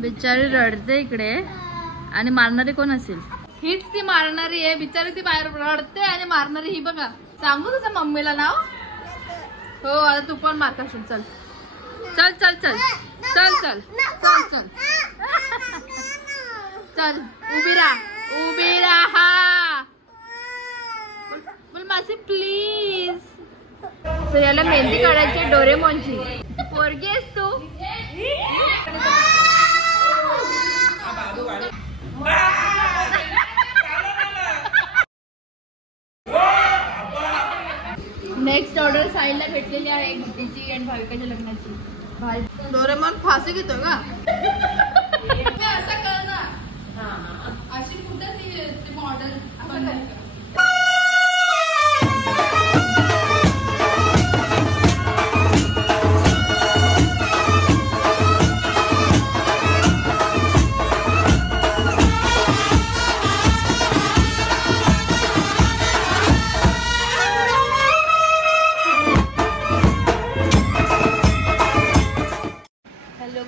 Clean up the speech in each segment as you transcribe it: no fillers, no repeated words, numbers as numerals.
बिचारी रडते इकडे आणि मारणारी कोण असेल? हीच ती मारणारी आहे बिचारी. ती बाहेर रडते आणि मारणारी ही बघा. सांगू तुझ्या मम्मीला नाव? हो आता तू पण मार खाशील. चल चल चल चल चल चल चल चल चल उभी राहा उभी राहा. बोल मासी प्लीज. तर याला मेहंदी काढायची डोरेमॉनची. पोरगी आहेस तू? नेक्स्ट ऑर्डर साईला भेटलेली आहे गुड्डीची आणि भाविकाच्या लग्नाची. डोरेमॉन फाशी घेतो का? असं कर ना. अशी कुठं ती model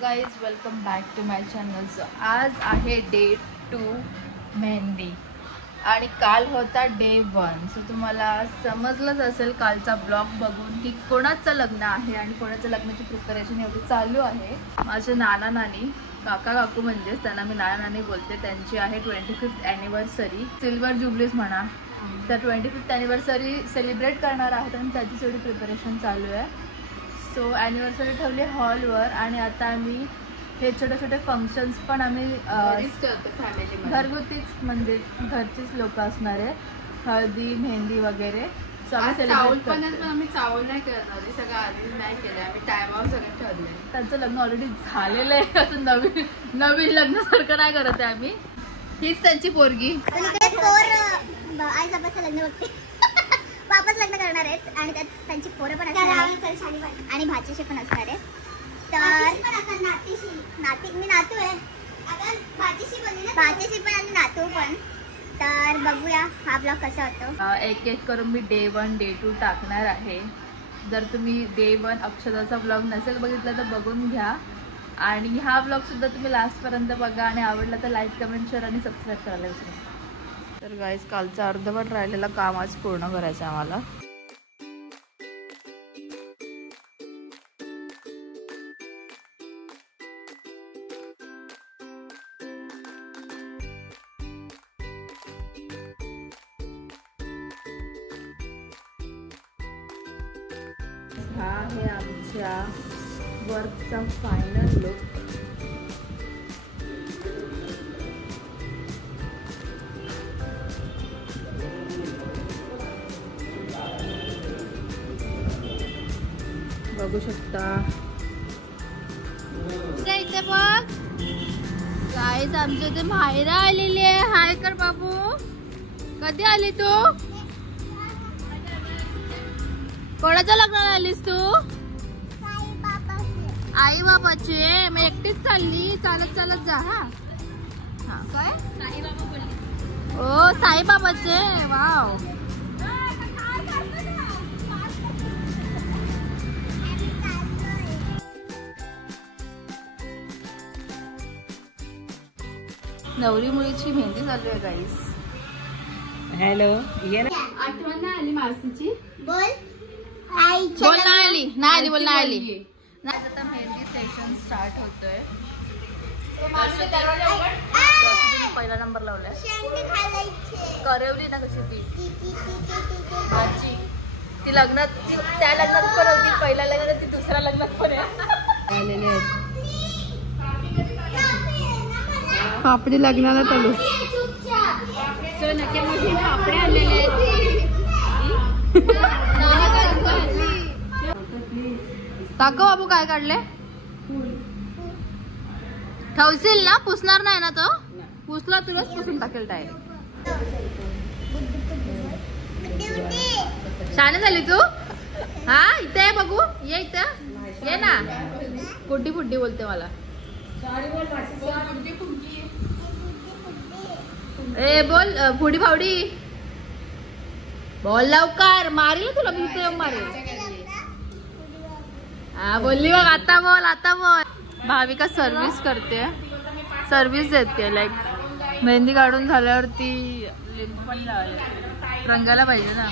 guys welcome back to my channel. So आज आहे डे 2 मेहंदी आणि काल होता डे 1. सो तुम्हाला समजलंच असेल कालचा ब्लॉग बघून की कोणाचं लग्न आहे आणि कोणाचं लग्नाची प्रिपरेशन एवढी चालू आहे. माझे नाना नानी काका काकू म्हणजेच त्यांना मी नाना नानी बोलते. त्यांची आहे 25th ॲनिव्हर्सरी. सिल्वर जुबलीज म्हणा. तर 25th ॲनिव्हर्सरी सेलिब्रेट करणार आहेत आणि त्याची एवढी प्रिपरेशन चालू आहे. सो ॲनिव्हर्सरी ठेवली हॉलवर आणि आता आम्ही हे छोटे छोटे फंक्शन्स पण आम्ही घरगुतीच म्हणजे घरचीच लोक असणार आहे. हळदी मेहंदी वगैरे चावल पण आम्ही चावल नाही करणार. सगळं आधी नाही केलं आम्ही टायमावर सगळं ठरले. त्यांचं लग्न ऑलरेडी झालेलं आहे. असं नवीन लग्नासारखं नाही करत आहे आम्ही. हीच त्यांची पोरगी. वापस लग्न करणार आहेत आणि त्यात त्यांची पोरं पण असणार आहेत आणि भाचीशी पण असणार आहे. तर नाती मी नातू आहे. भाचीशी पण आणि नातू पण. तर बघूया हा ब्लॉग कसा होतो. एक एक करून मी डे 1 डे 2 टाकणार आहे. जर तुम्ही डे 1 अक्षदाचा ब्लॉग नसेल बघितला तर बघून घ्या. आणि हा ब्लॉग सुद्धा तुम्ही लास्टपर्यंत बघा आणि आवडला तर लाईक कमेंट शेअर आणि सबस्क्राईब करायला विसरू नका. तर गाईज कालचं अर्धवट राहिलेलं काम आज पूर्ण करायचं आम्हाला. हा आहे आमच्या वर्कचा फायनल लुक. बघू शकता. इथे बघ गाईज आमच्या इथे मायरा आलेली आहे. हाय कर बाबू. कधी आली तू? कोणाच्या लग्नाला आलीस तू? आई बाबाची. मग एकटीच चालली? चालत चालत जा. हा काय साईबाबा बोलली. ओ साईबाबाचे. वाव. नवरी मुलीची मेहंदी चालू आहे गाईस. हॅलो. आठवण नाही आली मावशीची? बोल नाही आली. नाही आली. बोल नाही आली. आता मेहंदी सेशन स्टार्ट होतोय. पहिला नंबर लावलाय. करवली ना कशी ती माझी. ती लग्नात त्या लग्नात पण होती. पहिल्या लग्नात ती दुसऱ्या लग्नात पण आहे. पापडी लग्नाला चालू. पापडे आणलेले आहेत. काका बाबू काय काढले? ठेवशील ना? पुसणार नाही ना तो? पुसला तुलाच पुसून टाकेल डायरेक्ट. छान झाली तू. हा इथे आहे बघू. ये इथं ये ना. कुठे फुड्डी बोलते मला. ए बोल फुडी फावडी बोल लवकर. मारेल तुला मी. मारेल. हा बोलली बघ. आता बोल. आता बोल. भाविका सर्व्हिस करते, सर्व्हिस देते. लाईक मेहंदी काढून झाल्यावरती लिंबू पण लावायला रंगाला पाहिजे ना.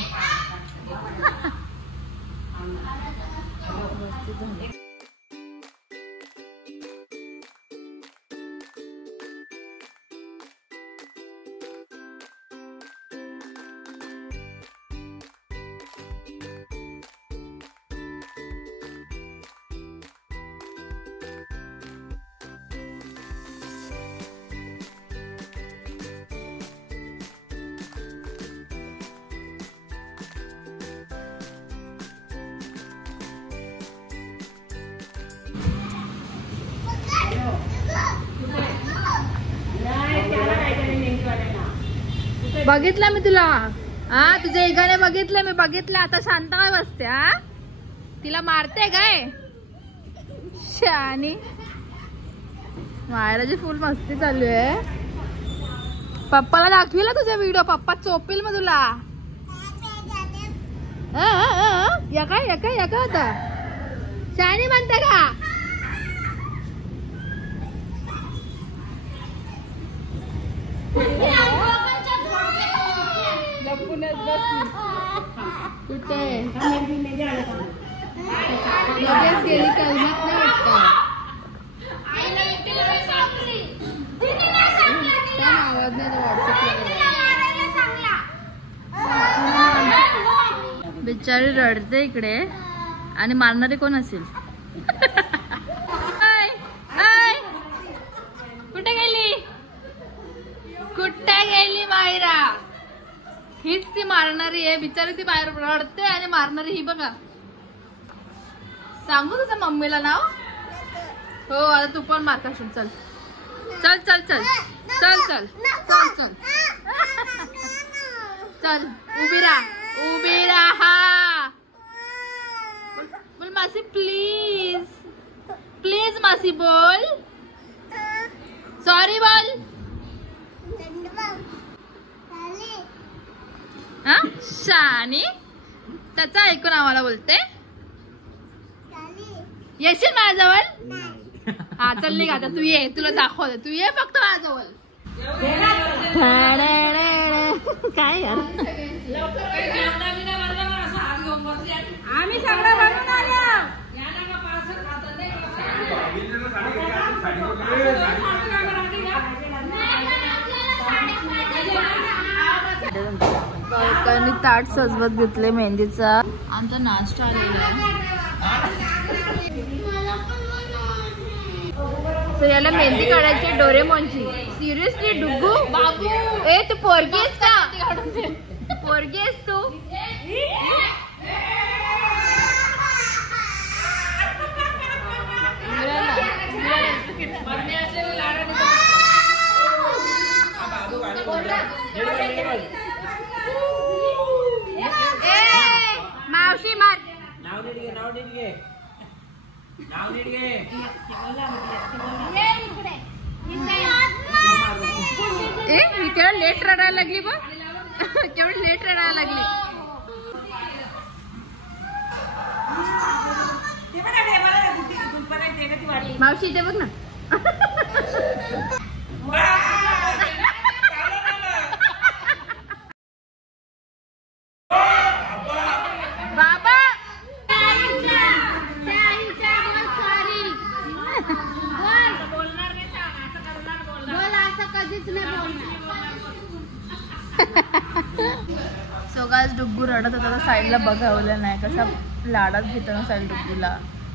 बघितलं मी तुला, हा तुझ्या एकाने बघितलं, मी बघितलं. आता शांत काय बसते? हा तिला मारते काय शानी? मायराची फुल मस्ती चालू आहे. पप्पाला दाखविला तुझा व्हिडिओ, पप्पा चोपील मग तुला. या काय होता शानी म्हणते का? कुठे लगेच गेली कलमात नाही वाटत. आवाज नाही. बिचारी रडते इकडे आणि मारणारे कोण असेल? कुठे गेली? कुठे गेली मायरा? हीच ती मारणारी आहे बिचारी. ती बाहेर रडते आणि मारणारी ही बघा. सांगू तुझ्या मम्मीला नाव? हो आता तू पण मार खाशील. चल चल चल चल चल चल चल चल चल उभी राहा, उभी राहा. बोल मासी प्लीज, प्लीज मासी बोल. सॉरी बोल. हा शानी त्याचा ऐकून आम्हाला बोलते. येशील माझ्याजवळ? हा चल निघ आता. तू ये, तुला दाखवते. तू ये फक्त माझ्याजवळ. काय यार आम्ही सगळं बनवून आलो. बायकांनी ताट सजवत घेतले मेहंदीचा. आमचा नाश्ता आलेला आहे. याला मेहंदी काढायची डोरेमॉनची. सिरियसली डुग्गू बाबू ए तू पोरगी आहेस का? पोरगी आहेस तू? मावशी मार. केवढ लेट रडायला लागली बघ. केवढ लेट रडायला लागली. मावशी इथे बघ ना. बाबा सो गाइस डुग्गू रडत होता. साईडला बघावलं नाही कसा लाडात घेतो ना साईल डुग्गूला.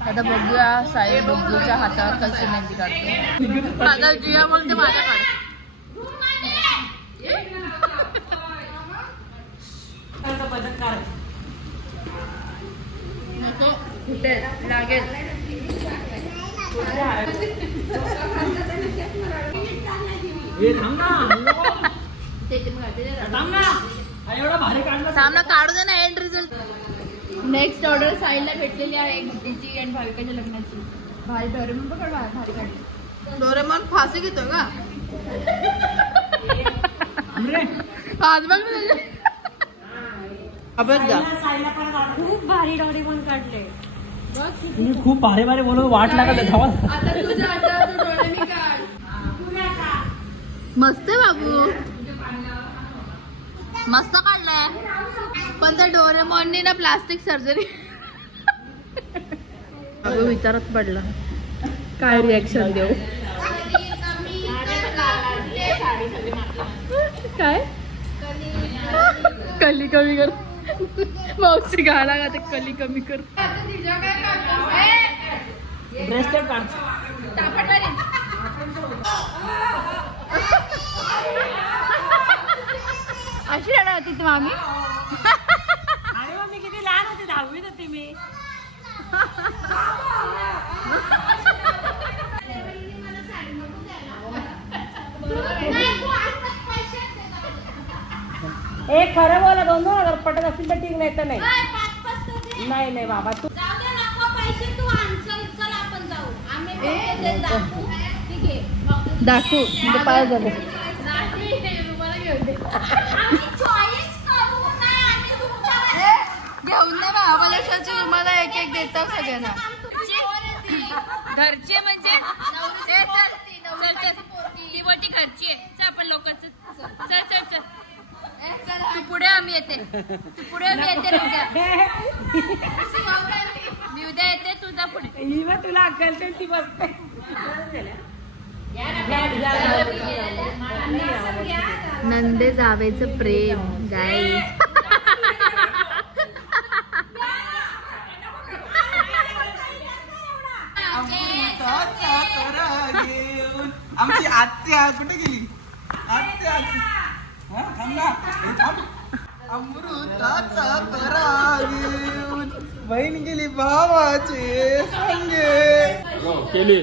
आता बघूया साईल डुग्गूच्या हातावर कशी मेहंदी काढतो. आता जिया बोलते माझ्या काढ. कुठे लागेल? सामना काढू दे ना. End result. नेक्स्ट ऑर्डर साईडला भेटलेली आहे गुड्डीची आणि भाविकाच्या लग्नाची. भारी डोरेमॉन बघ भारी काढली. डोरेमॉन फाशी घेतो का? आज बघ खूप भारी डोरेमॉन काढले. तुम्ही खूप भारी भारी बोलून वाट लागत आहे धावा. आता तुझ्या हातावर तू डोळे मी काढ. मस्त आहे बाबू, मस्त काढलाय. पण त्या डोरेमॉनने ना प्लास्टिक सर्जरी. बाबू विचारत पडला काय रिॲक्शन देऊ. काय कली कमी कर. मावशी गाणं गाते कली कमी कर. ड्रेस टेप काढ. अशी राहणार होती ती मामी. अरे मग मी किती लहान होते, 10वीत होती मी. ए खरं बोला, 2,000 पटत असेल तर ठीक, नाही तर नाही. नाही नाही बाबा तू दाखवू म्हणजे पाय झाले. घेऊन ना महाबळेश्वरची तुम्हाला एक एक देतात सगळ्यांना. घरची म्हणजे ती बोटी घरची आहे. चल आपण लोकांचं चल चल चल. तू पुढे आम्ही येते, तू पुढे आम्ही येते. मी उद्या येते, तुझा पुढे. ही मग तुला अकलते ती बसते. नंदे जावेचं प्रेम गाईस. आमची आत्या कुठे गेली? आत्या अमृताचा करा घेऊन बहीण गेली भावाचे सांगे केली.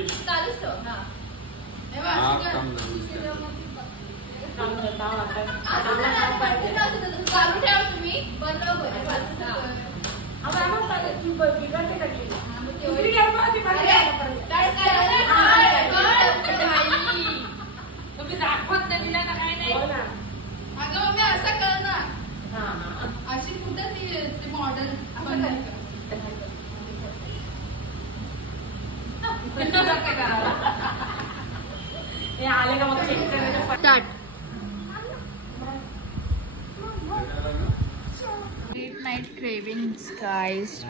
दाखवत नाही ना काय नाही. अगं मी असं कर ना, अशी कुठे ती मॉडेल आले का मग चेक करायचं. स्टार्ट. लेट नाईट क्रेविंग्स गाईस.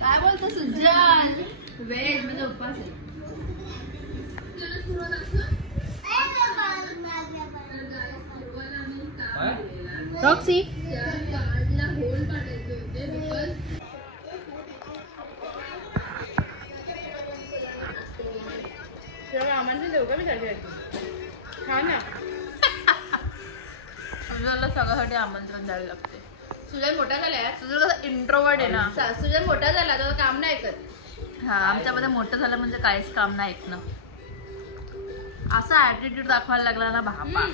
काय बोलतो सुजान? वेज म्हणजे उपवास आहे. रॉक्सी आम्हाला देऊ का मी त्याच्या हा ना. सुजलला सगळ्यासाठी आमंत्रण द्यायला लागते. सुजल मोठा झालाय. सुजल कसं इंट्रोवर्ट आहे ना. सुजल मोठा झाला तर काम नाही ऐकत. हा आमच्यामध्ये मोठं झालं म्हणजे काहीच काम नाही ऐकणं. असा ऍटिट्यूड दाखवायला लागला ना बापा.